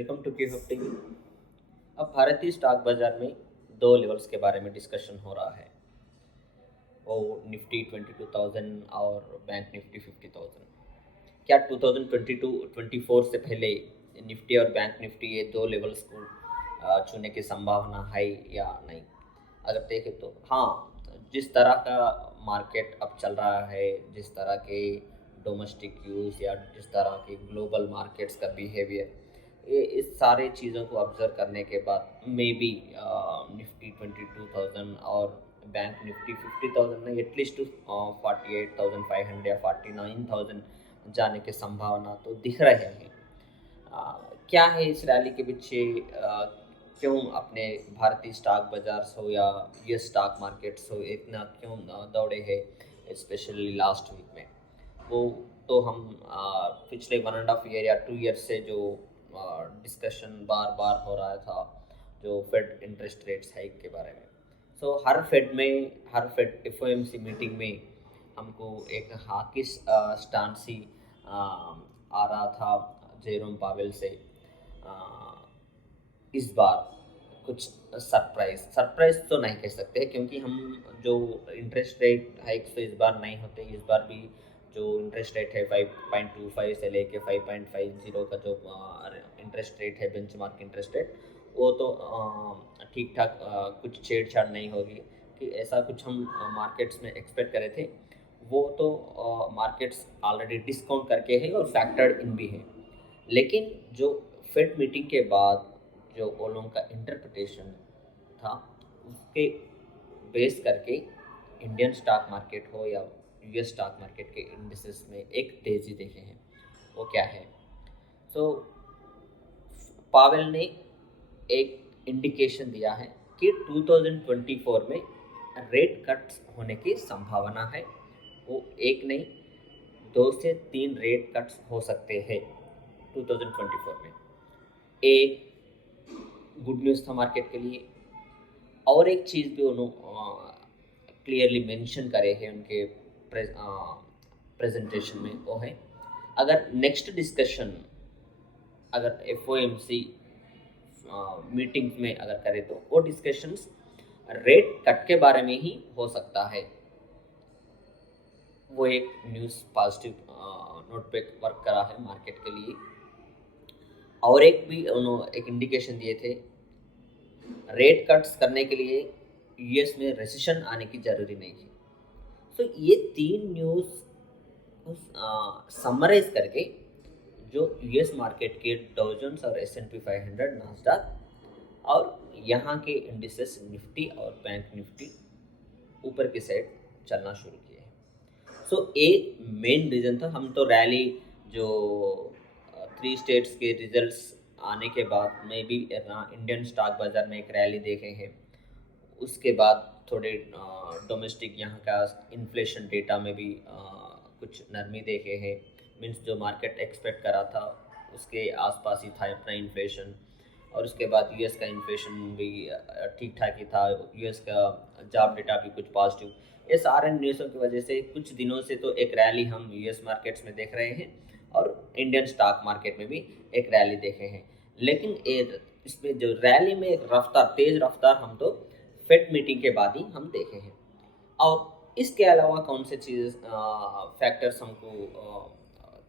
Welcome to Q TV. अब भारतीय stock बाजार में दो लेवल्स के बारे में डिस्कशन हो रहा है। वो निफ्टी 22,000 और बैंक निफ्टी 50,000। क्या 2022-24 से पहले निफ्टी और बैंक निफ्टी ये दो लेवल्स को छूने की संभावना है या नहीं? अगर देखें तो हाँ, जिस तरह का मार्केट अब चल रहा है, जिस तरह के डोमेस्टिक यूज़ या जिस तरह के ग्लोबल मार्केट्स का बिहेवियर, ये इस सारे चीज़ों को ऑब्जर्व करने के बाद मे बी निफ्टी 22,000 और बैंक निफ्टी 50,000 नहीं, एटलीस्ट 48,500 या 49,000 जाने की संभावना तो दिख रहे हैं। क्या है इस रैली के पीछे? क्यों अपने भारतीय स्टॉक बाजार हो या यूएस स्टॉक मार्केट्स हो इतना क्यों दौड़े हैं स्पेशली लास्ट वीक में? वो तो हम पिछले 1.5 ईयर या 2 ईयर से जो डिस्कशन बार बार हो रहा था, जो फेड इंटरेस्ट रेट्स हाइक के बारे में। सो हर फेड एफओएमसी मीटिंग में हमको एक हाकिश स्टांस ही आ रहा था जेरोम पावेल से। अ, इस बार कुछ सरप्राइज तो नहीं कह सकते, क्योंकि हम जो इंटरेस्ट रेट हाइक्स तो इस बार नहीं होते। इस बार भी जो इंटरेस्ट रेट है 5.25 से लेके 5.50 का जो इंटरेस्ट रेट है, बेंचमार्क इंटरेस्ट रेट, वो तो ठीक ठाक, कुछ छेड़छाड़ नहीं होगी कि ऐसा कुछ हम मार्केट्स में एक्सपेक्ट करे थे। वो तो मार्केट्स ऑलरेडी डिस्काउंट करके है और फैक्टर्ड इन भी है। लेकिन जो फेड मीटिंग के बाद जो वो लोगों का इंटरप्रिटेशन था, उसके बेस करके इंडियन स्टॉक मार्केट हो या यूएस स्टॉक मार्केट के इंडिसेस में एक तेज़ी देखे हैं। वो क्या है? तो पावेल ने एक इंडिकेशन दिया है कि 2024 में रेट कट्स होने की संभावना है। वो एक नहीं, 2 से 3 रेट कट्स हो सकते हैं 2024 में। एक गुड न्यूज़ था मार्केट के लिए। और एक चीज़ भी उन्होंने क्लियरली मेंशन करे हैं उनके प्रेजेंटेशन में, वो है अगर नेक्स्ट डिस्कशन अगर एफओएमसी मीटिंग्स में अगर करें तो वो डिस्कशंस रेट कट के बारे में ही हो सकता है। वो एक न्यूज़ पॉजिटिव नोट पे वर्क करा है मार्केट के लिए। और एक भी उन्होंने एक इंडिकेशन दिए थे, रेट कट्स करने के लिए यूएस में रिसेशन आने की ज़रूरी नहीं है। सो ये 3 न्यूज़ समराइज करके जो यूएस मार्केट के डाउ और S&P 500, नास्डॉक और यहाँ के इंडिसेस निफ्टी और बैंक निफ्टी ऊपर की साइड चलना शुरू किए हैं। सो एक मेन रीज़न था, हम तो रैली जो 3 स्टेट्स के रिजल्ट्स आने के बाद में भी इंडियन स्टॉक बाज़ार में एक रैली देखे हैं। उसके बाद थोड़े डोमेस्टिक यहाँ का इन्फ्लेशन डेटा में भी कुछ नरमी देखे हैं। मीन्स जो मार्केट एक्सपेक्ट करा था उसके आसपास ही था अपना इन्फ्लेशन। और उसके बाद यूएस का इन्फ्लेशन भी ठीक ठाक ही था। यूएस का जॉब डेटा भी कुछ पॉजिटिव। ये सारे न्यूज़ों की वजह से कुछ दिनों से तो एक रैली हम यूएस मार्केट्स में देख रहे हैं और इंडियन स्टॉक मार्केट में भी एक रैली देखे हैं। लेकिन इसमें जो रैली में एक तेज़ रफ्तार हम तो फेड मीटिंग के बाद ही हम देखे हैं। और इसके अलावा कौन से चीज़ फैक्टर्स हमको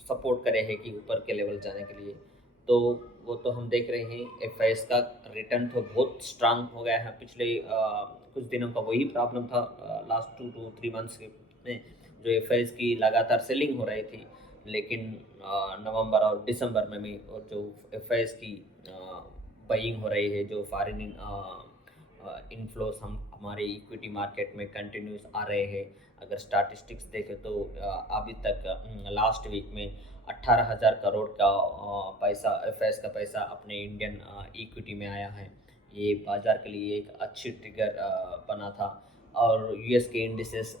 सपोर्ट करे हैं कि ऊपर के लेवल जाने के लिए? तो वो तो हम देख रहे हैं, एफआईएस का रिटर्न तो बहुत स्ट्रांग हो गया है। पिछले कुछ दिनों का वही प्रॉब्लम था, लास्ट 2 to 3 मंथ्स में जो एफआईएस की लगातार सेलिंग हो रही थी। लेकिन नवंबर और दिसंबर में भी और जो एफआईएस की बाइंग हो रही है, जो फॉरेन इनफ्लोस हम हमारे इक्विटी मार्केट में कंटिन्यूस आ रहे हैं। अगर स्टैटिस्टिक्स देखें तो अभी तक लास्ट वीक में 18,000 करोड़ का पैसा, एफएस का पैसा अपने इंडियन इक्विटी में आया है। ये बाज़ार के लिए एक अच्छी ट्रिगर बना था। और यूएस के इंडिसेस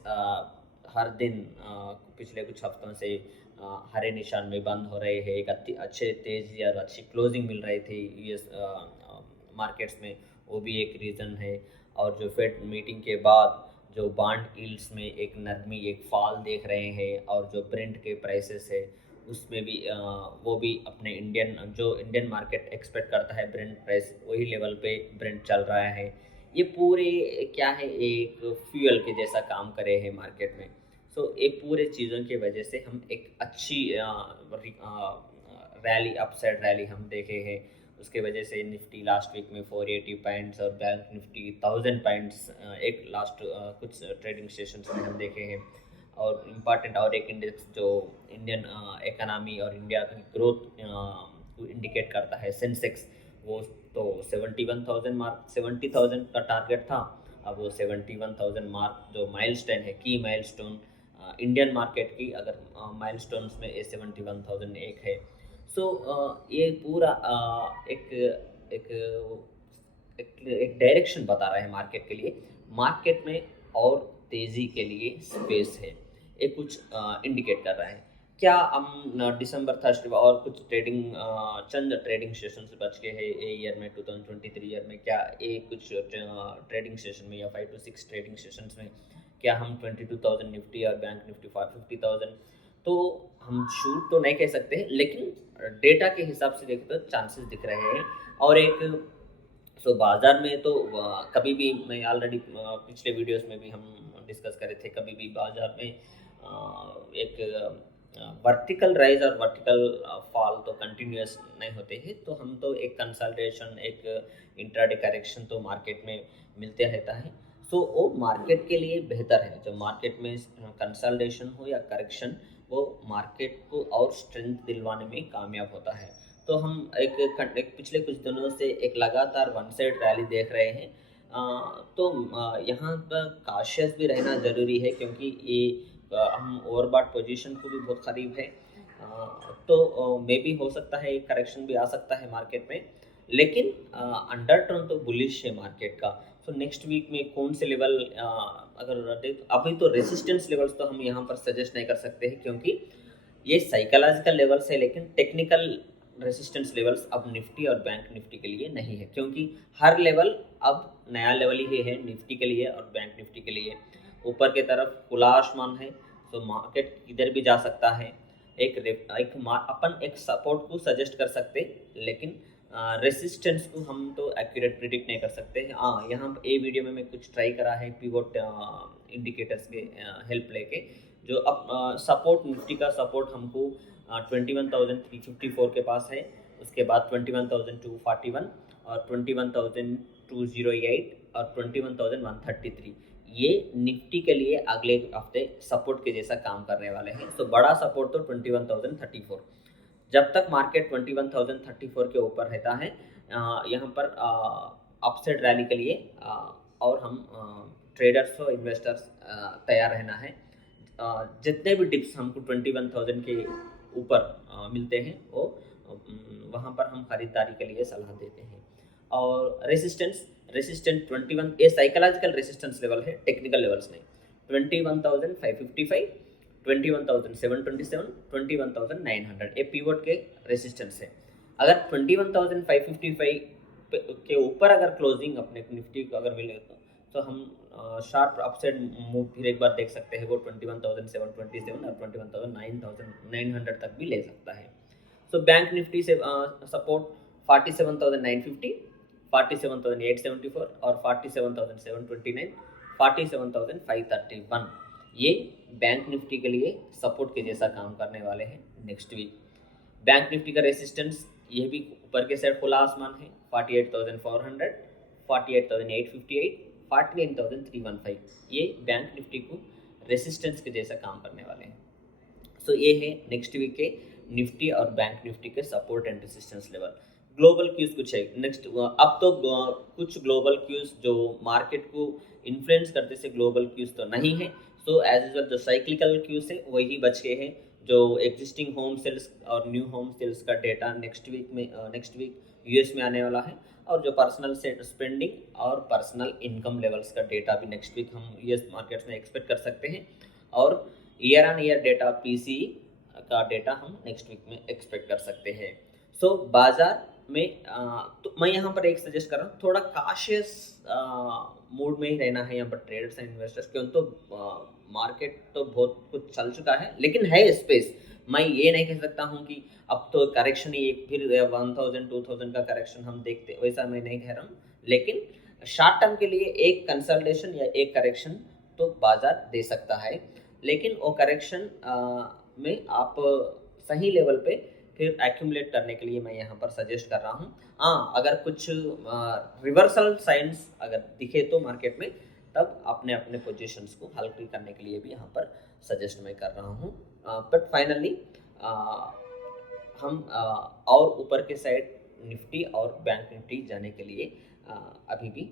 हर दिन पिछले कुछ हफ्तों से हरे निशान में बंद हो रहे हैं। एक अच्छे तेज़ी और अच्छी क्लोजिंग मिल रही थी यूएस मार्केट्स में, वो भी एक रीज़न है। और जो फेड मीटिंग के बाद जो बॉन्ड यील्ड्स में एक नरमी, एक फॉल देख रहे हैं, और जो प्रिंट के प्राइसेस है उसमें भी वो भी अपने जो इंडियन मार्केट एक्सपेक्ट करता है ब्रेंट प्राइस वही लेवल पे ब्रेंट चल रहा है। ये पूरे क्या है, एक फ्यूल के जैसा काम करे हैं मार्केट में। सो ये पूरे चीज़ों की वजह से हम एक अच्छी रैली, अपसाइड रैली हम देखे हैं। उसके वजह से निफ्टी लास्ट वीक में 480 पॉइंट्स और बैंक निफ्टी 1000 पॉइंट्स एक लास्ट कुछ ट्रेडिंग सेशंस में हम देखे हैं। और इम्पॉर्टेंट और एक इंडेक्स जो इंडियन इकोनॉमी और इंडिया की ग्रोथ को इंडिकेट करता है, सेंसेक्स, वो तो 71,000 मार्क, 70,000 का टारगेट था। अब वो 71,000 मार्क जो माइलस्टोन है, की माइलस्टोन इंडियन मार्केट की अगर माइलस्टोन्स में ये 71,000 एक है। सो ये पूरा एक एक एक डायरेक्शन बता रहा है मार्केट के लिए। मार्केट में और तेज़ी के लिए स्पेस है, ये कुछ इंडिकेट कर रहा है। क्या हम दिसंबर थर्स्ट और कुछ चंद ट्रेडिंग सेशंस बच के हैं ये ईयर में, 2023 ईयर में, क्या ये कुछ ट्रेडिंग सेशन में या 5 to 6 ट्रेडिंग सेशंस में क्या हम 22,000 निफ्टी और बैंक निफ्टी 50,000, तो हम शूट तो नहीं कह सकते, लेकिन डेटा के हिसाब से देखें तो चांसेस दिख रहे हैं। और एक बाजार में तो कभी भी, मैं ऑलरेडी पिछले वीडियोस में भी हम डिस्कस करे थे, कभी भी बाजार में एक वर्टिकल राइज और वर्टिकल फॉल तो कंटिन्यूस नहीं होते हैं। तो हम तो एक कंसल्टेशन, एक इंट्राडे करेक्शन तो मार्केट में मिलते रहता है। सो वो मार्केट के लिए बेहतर है, जो मार्केट में कंसल्टेशन हो या करेक्शन, वो मार्केट को और स्ट्रेंथ दिलवाने में कामयाब होता है। तो हम एक पिछले कुछ दिनों से एक लगातार वन साइड रैली देख रहे हैं। तो यहाँ पर काशियस भी रहना ज़रूरी है, क्योंकि ये हम ओवरबॉट पोजीशन को भी बहुत करीब है। तो मे भी हो सकता है एक करेक्शन भी आ सकता है मार्केट में, लेकिन अंडर टर्न तो बुलिश है मार्केट का। तो नेक्स्ट वीक में कौन से लेवल अगर देख, अभी तो रेसिस्टेंस लेवल्स तो हम यहाँ पर सजेस्ट नहीं कर सकते हैं, क्योंकि ये साइकोलॉजिकल लेवल्स है, लेकिन टेक्निकल रेसिस्टेंस लेवल्स अब निफ्टी और बैंक निफ्टी के लिए नहीं है, क्योंकि हर लेवल अब नया लेवल ही है निफ्टी के लिए और बैंक निफ्टी के लिए। ऊपर की तरफ खुला आसमान है, तो मार्केट इधर भी जा सकता है। अपन एक सपोर्ट को सजेस्ट कर सकते, लेकिन रेसिस्टेंस को हम तो एक्यूरेट प्रिडिक्ट नहीं कर सकते हैं। हाँ, यहाँ ए वीडियो में मैं कुछ ट्राई करा है पिवोट इंडिकेटर्स के हेल्प लेके, जो अब सपोर्ट, निफ्टी का सपोर्ट हमको 21,354 के पास है। उसके बाद 21,241 और 21,208 और 21,133, ये निफ्टी के लिए अगले हफ्ते सपोर्ट के जैसा काम करने वाले हैं। तो बड़ा सपोर्ट तो 21,034। जब तक मार्केट 21,034 के ऊपर रहता है, यहाँ पर अपसाइड रैली के लिए और हम ट्रेडर्स और इन्वेस्टर्स तैयार रहना है। जितने भी डिप्स हमको 21,000 के ऊपर मिलते हैं, वो वहाँ पर हम खरीदारी के लिए सलाह देते हैं। और रेसिस्टेंस 21, ये साइकोलॉजिकल रेसिस्टेंस लेवल है, टेक्निकल लेवल्स नहीं। 21,555, 21,727, 21,900, ये पीवोट के रेसिस्टेंस है। अगर 21,555 के ऊपर अगर क्लोजिंग अपने निफ्टी को अगर मिले, तो हम शार्प अपसाइड मूव फिर एक बार देख सकते हैं। वो 21,727 और 21,900 तक भी ले सकता है। सो बैंक निफ्टी से सपोर्ट 47,950, 47,874 और 47,729, 47,531, ये बैंक निफ्टी के लिए सपोर्ट के जैसा काम करने वाले हैं नेक्स्ट वीक। बैंक निफ्टी का रेसिस्टेंस ये भी ऊपर के साइड खुला आसमान है, 48,400, 48,858, 49,315, ये बैंक निफ्टी को रेसिस्टेंस के जैसा काम करने वाले हैं। सो ये है नेक्स्ट वीक के निफ्टी और बैंक निफ्टी के support and resistance level. Global cues कुछ है नेक्स्ट, अब तो कुछ ग्लोबल क्यूज जो मार्केट को इन्फ्लुएंस करते से ग्लोबल क्यूज तो नहीं है। सो एज यूजल जो साइक्लिकल क्यूज है वही बच के हैं। जो एग्जिस्टिंग होम सेल्स और न्यू होम सेल्स का डेटा नेक्स्ट वीक यूएस में आने वाला है, और जो पर्सनल स्पेंडिंग और पर्सनल इनकम लेवल्स का डेटा भी नेक्स्ट वीक हम यूएस मार्केट्स में एक्सपेक्ट कर सकते हैं। और year on year data PCE का डेटा हम नेक्स्ट वीक में एक्सपेक्ट कर सकते हैं। सो बाजार में तो मैं यहाँ पर एक सजेस्ट कर रहा हूँ, थोड़ा काशियस मूड में ही रहना है यहाँ पर ट्रेडर्स एंड इन्वेस्टर्स, क्यों तो मार्केट तो बहुत कुछ चल चुका है, लेकिन है स्पेस। मैं ये नहीं कह सकता हूँ कि अब तो करेक्शन ही एक फिर 1000 2000 का करेक्शन हम देखते, वैसा मैं नहीं कह रहा हूँ। लेकिन शॉर्ट टर्म के लिए एक कंसल्टेशन या एक करेक्शन तो बाजार दे सकता है, लेकिन वो करेक्शन में आप सही लेवल पे फिर एक्यूमुलेट करने के लिए मैं यहाँ पर सजेस्ट कर रहा हूँ। हाँ, अगर कुछ रिवर्सल साइंस अगर दिखे तो मार्केट में, तब अपने अपने पोजीशंस को हल्की करने के लिए भी यहाँ पर सजेस्ट मैं कर रहा हूँ। बट फाइनली हम और ऊपर के साइड निफ्टी और बैंक निफ्टी जाने के लिए अभी भी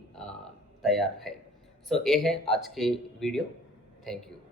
तैयार है। सो ये है आज के वीडियो। Thank you.